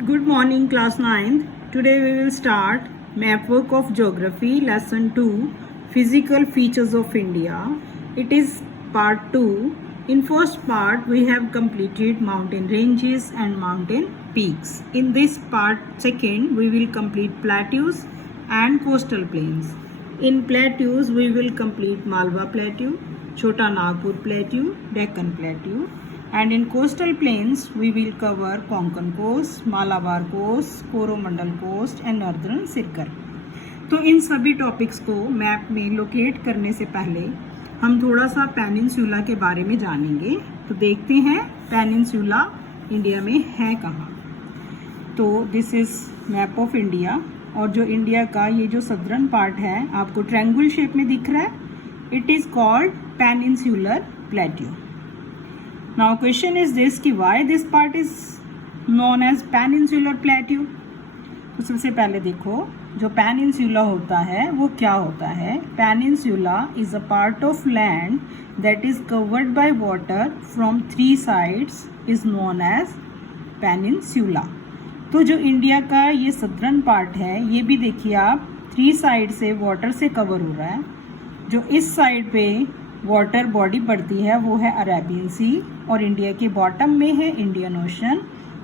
Good morning, class 9th. Today we will start map work of geography lesson 2 physical features of India. It is part 2. In first part we have completed mountain ranges and mountain peaks. In this part second we will complete plateaus and coastal plains. In plateaus we will complete Malwa Plateau, Chota Nagpur Plateau, Deccan Plateau. And in coastal plains we will cover Konkan coast, Malabar coast, Coromandel coast and Northern Sircar. तो इन सभी topics को map में locate करने से पहले हम थोड़ा सा पेनिनसुला के बारे में जानेंगे। तो देखते हैं पेनिनसुला इंडिया में है कहाँ। तो this is map of India और जो इंडिया का ये जो सदर्न पार्ट है आपको ट्रायंगल शेप में दिख रहा है, it is called peninsular plateau. Now question is this कि why this part is known as peninsular plateau। तो सबसे पहले देखो जो पेनिनसुला होता है वो क्या होता है। Peninsula is a part of land that is covered by water from 3 sides is known as peninsula. तो जो इंडिया का ये सदर्न पार्ट है ये भी देखिए आप 3 साइड से वाटर से कवर हो रहा है। जो इस साइड पे वाटर बॉडी पड़ती है वो है अरेबियन सी और इंडिया के बॉटम में है इंडियन ओशन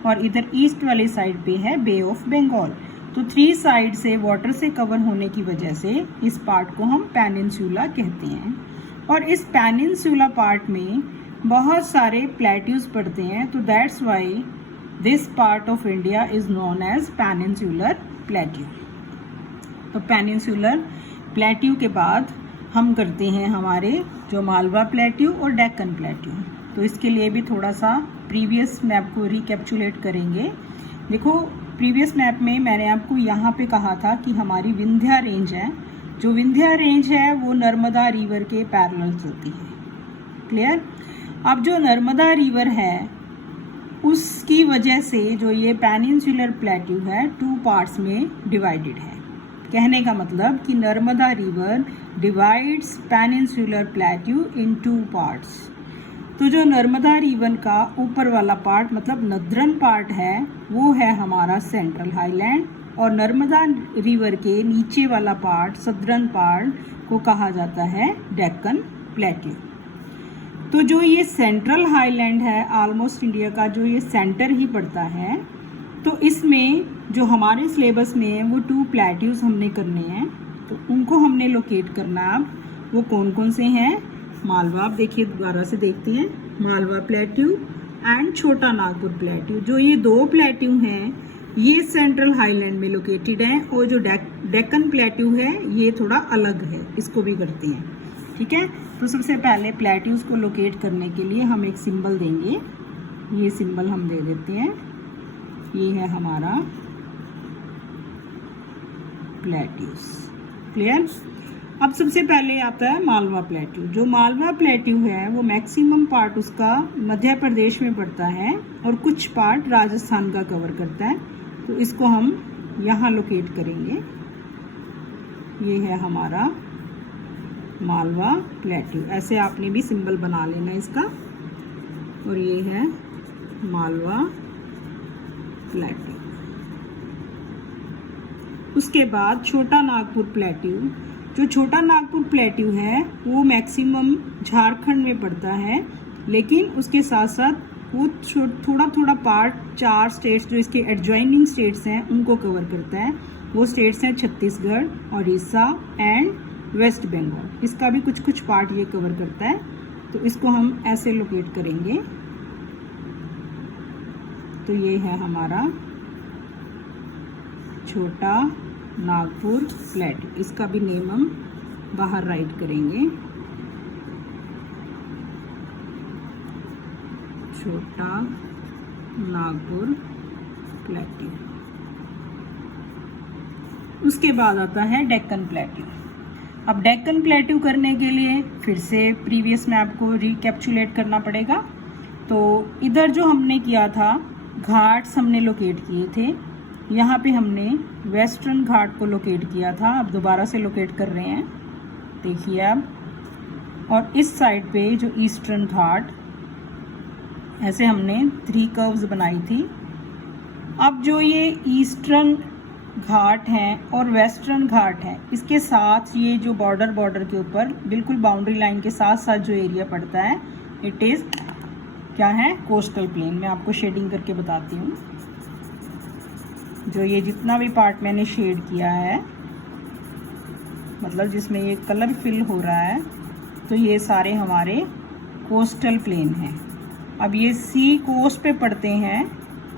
और इधर ईस्ट वाली साइड पे है बे ऑफ बंगाल। तो 3 साइड से वाटर से कवर होने की वजह से इस पार्ट को हम पेनिनसुला कहते हैं। और इस पेनिनसुला पार्ट में बहुत सारे प्लेट्यूज पड़ते हैं, तो that's why this part of India is known as peninsular plateau. तो पेनिनसुलर प्लेट्यू के बाद हम करते हैं हमारे जो मालवा प्लेट्यू और डेक्कन प्लेट्यू। तो इसके लिए भी थोड़ा सा प्रीवियस मैप को रिकैप्चुलेट करेंगे। देखो प्रीवियस मैप में मैंने आपको यहाँ पे कहा था कि हमारी विंध्या रेंज है, जो विंध्या रेंज है वो नर्मदा रिवर के पैरेलल चलती है। क्लियर। अब जो नर्मदा रिवर है उसकी वजह से जो ये पेनिनसुलर प्लेट्यू है 2 पार्ट्स में डिवाइडेड है। कहने का मतलब कि Narmada river divides peninsular plateau इन 2 पार्ट्स। तो जो नर्मदा रिवर का ऊपर वाला पार्ट मतलब नदरन पार्ट है वो है हमारा सेंट्रल हाईलैंड और नर्मदा रिवर के नीचे वाला पार्ट सदर्न पार्ट को कहा जाता है डेक्कन प्लेट्यू। तो जो ये सेंट्रल हाईलैंड है ऑलमोस्ट इंडिया का जो ये सेंटर ही पड़ता है, तो इसमें जो हमारे सिलेबस में है वो 2 प्लेट्यूज हमने करने हैं। तो उनको हमने लोकेट करना है। अब वो कौन कौन से हैं। मालवा, आप देखिए दोबारा से देखते हैं, मालवा प्लेट्यू एंड छोटा नागपुर प्लेट्यू। जो ये 2 प्लेट्यू हैं ये सेंट्रल हाईलैंड में लोकेटेड हैं और जो डेक्कन प्लेट्यू है ये थोड़ा अलग है, इसको भी करते हैं। ठीक है। तो सबसे पहले प्लेट्यूज को लोकेट करने के लिए हम एक सिंबल देंगे। ये सिंबल हम दे देते हैं, ये है हमारा प्लेट्यूज। क्लियर। अब सबसे पहले आता है मालवा प्लेट्यू। जो मालवा प्लेट्यू है वो मैक्सिमम पार्ट उसका मध्य प्रदेश में पड़ता है और कुछ पार्ट राजस्थान का कवर करता है। तो इसको हम यहाँ लोकेट करेंगे। ये है हमारा मालवा प्लेट्यू। ऐसे आपने भी सिंबल बना लेना इसका। और ये है मालवा प्लेट्यू। उसके बाद छोटा नागपुर प्लेट्यू। जो छोटा नागपुर प्लेट्यू है वो मैक्सिमम झारखंड में पड़ता है, लेकिन उसके साथ साथ वो थोड़ा थोड़ा पार्ट 4 स्टेट्स जो इसके एडजॉइनिंग स्टेट्स हैं उनको कवर करता है। वो स्टेट्स हैं छत्तीसगढ़, उड़ीसा एंड वेस्ट बंगाल। इसका भी कुछ कुछ पार्ट ये कवर करता है। तो इसको हम ऐसे लोकेट करेंगे। तो ये है हमारा छोटा नागपुर प्लेट्यू। इसका भी नेम हम बाहर राइट करेंगे, छोटा नागपुर प्लेट्यू। उसके बाद आता है डेक्कन प्लेट्यू। अब डेक्कन प्लेट्यू करने के लिए फिर से प्रीवियस मैप को रिकैप्चुलेट करना पड़ेगा। तो इधर जो हमने किया था घाट्स हमने लोकेट किए थे, यहाँ पे हमने वेस्टर्न घाट को लोकेट किया था। अब दोबारा से लोकेट कर रहे हैं, देखिए आप। और इस साइड पे जो ईस्टर्न घाट, ऐसे हमने 3 कर्व्स बनाई थी अब जो ये ईस्टर्न घाट हैं और वेस्टर्न घाट हैं, इसके साथ ये जो बॉर्डर के ऊपर बिल्कुल बाउंड्री लाइन के साथ साथ जो एरिया पड़ता है, इट इज़ क्या है, कोस्टल प्लेन। मैं आपको शेडिंग करके बताती हूँ। जो ये जितना भी पार्ट मैंने शेड किया है, मतलब जिसमें ये कलर फिल हो रहा है, तो ये सारे हमारे कोस्टल प्लेन हैं। अब ये सी कोस्ट पे पड़ते हैं,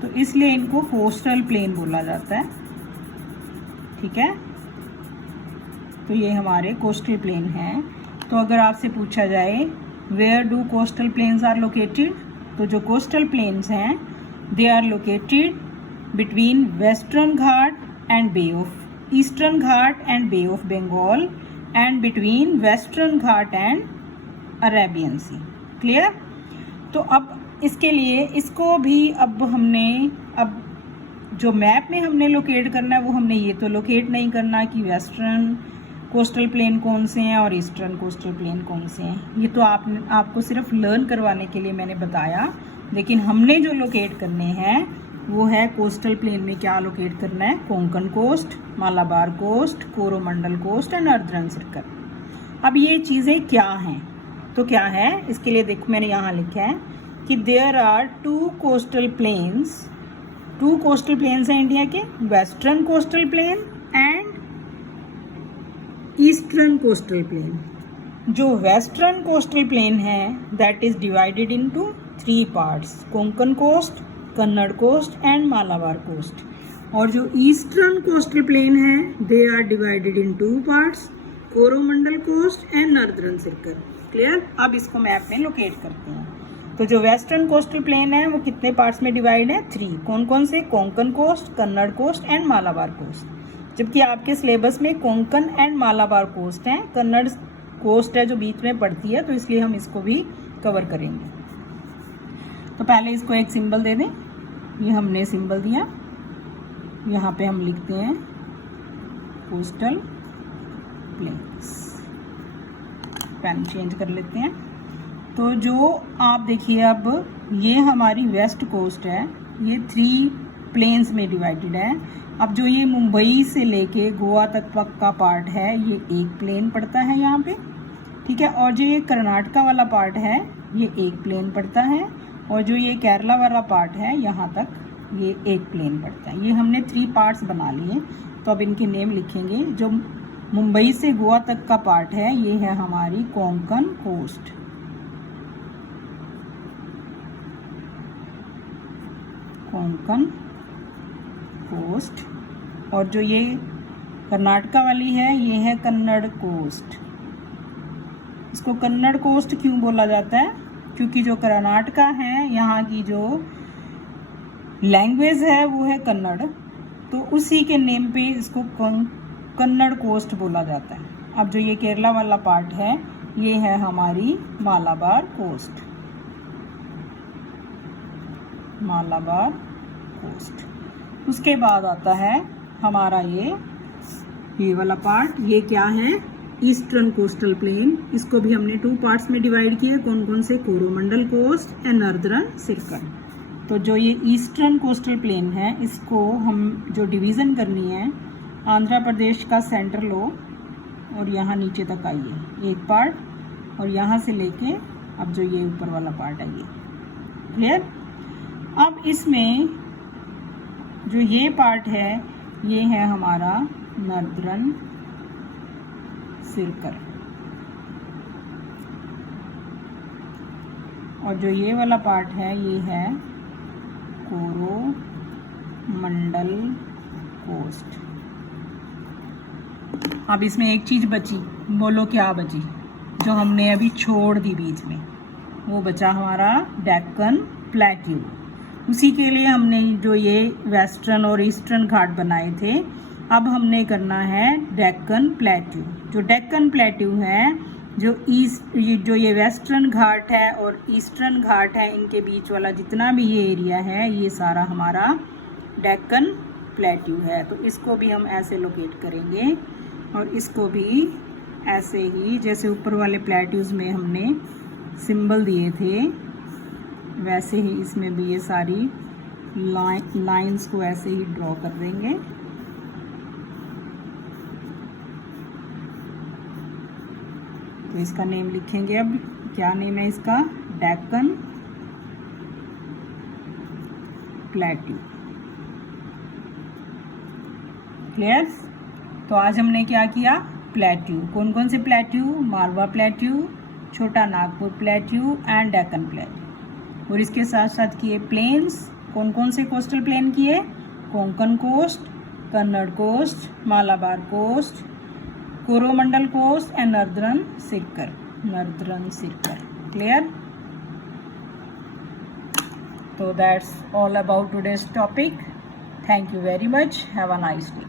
तो इसलिए इनको कोस्टल प्लेन बोला जाता है। ठीक है, तो ये हमारे कोस्टल प्लेन हैं। तो अगर आपसे पूछा जाए where do coastal plains are located, तो जो कोस्टल प्लेन्स हैं they are located between Western Ghat and Bay of, Eastern Ghat and Bay of Bengal, and between Western Ghat and Arabian Sea. Clear? तो अब इसके लिए इसको भी अब जो मैप में हमने लोकेट करना है, वो हमने ये तो लोकेट नहीं करना कि वेस्टर्न कोस्टल प्लेन कौन से हैं और ईस्टर्न कोस्टल प्लेन कौन से हैं। ये तो आपको सिर्फ लर्न करवाने के लिए मैंने बताया। लेकिन हमने जो लोकेट करने हैं वो है कोस्टल प्लेन में क्या लोकेट करना है, Konkan coast, Malabar coast, Coromandel coast and अर्धरन सर्कल। अब ये चीज़ें क्या हैं, तो क्या है, इसके लिए देखो मैंने यहाँ लिखा है कि there are two coastal plains हैं इंडिया के, western coastal plain and eastern coastal plain. जो वेस्टर्न कोस्टल प्लेन है that is divided into 3 parts, Konkan coast, Kannada coast and Malabar coast. और जो ईस्टर्न कोस्टल प्लेन है they are divided in 2 parts, Coromandel coast and northern circle. Clear? अब इसको map में locate करते हैं। तो जो वेस्टर्न कोस्टल प्लेन है वो कितने पार्ट्स में डिवाइड है, 3। कौन कौन से, Konkan coast, Kannada coast and Malabar coast. जबकि आपके सिलेबस में कोंकण एंड मालाबार कोस्ट हैं, कन्नड़ कोस्ट है जो बीच में पड़ती है, तो इसलिए हम इसको भी कवर करेंगे। तो पहले इसको एक सिंबल दे दें। ये हमने सिंबल दिया, यहाँ पे हम लिखते हैं कोस्टल प्लेन्स। पेन चेंज कर लेते हैं। तो जो आप देखिए, अब ये हमारी वेस्ट कोस्ट है, ये 3 प्लेन्स में डिवाइडेड है। अब जो ये मुंबई से लेके गोवा तक का पार्ट है, ये एक प्लेन पड़ता है यहाँ पे। ठीक है, और जो ये कर्नाटका वाला पार्ट है ये एक प्लेन पड़ता है, और जो ये केरला वाला पार्ट है यहाँ तक ये एक प्लेन पड़ता है। ये हमने 3 पार्ट्स बना लिए। तो अब इनके नेम लिखेंगे। जो मुंबई से गोवा तक का पार्ट है ये है हमारी कोंकण कोस्ट, कोंकण कोस्ट। और जो ये कर्नाटका वाली है ये है कन्नड़ कोस्ट। इसको कन्नड़ कोस्ट क्यों बोला जाता है, क्योंकि जो कर्नाटका है यहाँ की जो लैंग्वेज है वो है कन्नड़, तो उसी के नेम पे इसको कन्नड़ कोस्ट बोला जाता है। अब जो ये केरला वाला पार्ट है ये है हमारी मालाबार कोस्ट, मालाबार कोस्ट। उसके बाद आता है हमारा ये वाला पार्ट, ये क्या है, ईस्टर्न कोस्टल प्लेन। इसको भी हमने 2 पार्ट्स में डिवाइड किए। कौन कौन से, Coromandel coast and northern circle. तो जो ये ईस्टर्न कोस्टल प्लेन है इसको हम जो डिवीज़न करनी है, आंध्र प्रदेश का सेंटर लो और यहाँ नीचे तक आइए एक पार्ट, और यहाँ से लेके अब जो ये ऊपर वाला पार्ट है ये। क्लियर? अब इसमें जो ये पार्ट है ये है हमारा नॉर्दर्न सर्कल, और जो ये वाला पार्ट है ये है कोरोमंडल कोस्ट। अब इसमें एक चीज बची, बोलो क्या बची, जो हमने अभी छोड़ दी बीच में, वो बचा हमारा डेक्कन प्लेट्यू। उसी के लिए हमने जो ये वेस्टर्न और ईस्टर्न घाट बनाए थे, अब हमने करना है डेक्कन प्लेट्यू। जो डेक्कन प्लेट्यू है, जो ये वेस्टर्न घाट है और ईस्टर्न घाट है, इनके बीच वाला जितना भी ये एरिया है ये सारा हमारा डेक्कन प्लेट्यू है। तो इसको भी हम ऐसे लोकेट करेंगे, और इसको भी ऐसे ही जैसे ऊपर वाले प्लेट्यूज में हमने सिंबल दिए थे वैसे ही इसमें भी ये सारी लाइंस को ऐसे ही ड्रॉ कर देंगे। तो इसका नेम लिखेंगे। अब क्या नेम है इसका? डेक्कन प्लेट्यू। क्लियर? तो आज हमने क्या किया? प्लेट्यू। कौन कौन से प्लेट्यू? मालवा प्लेट्यू, छोटा Nagpur plateau and Deccan plateau. और इसके साथ साथ किए प्लेन्स। कौन कौन से कोस्टल प्लेन किए? Konkan coast, Kannada coast, Malabar coast, Coromandel coast and northern circar. Clear? So that's all about today's topic. Thank you very much. Have a nice day.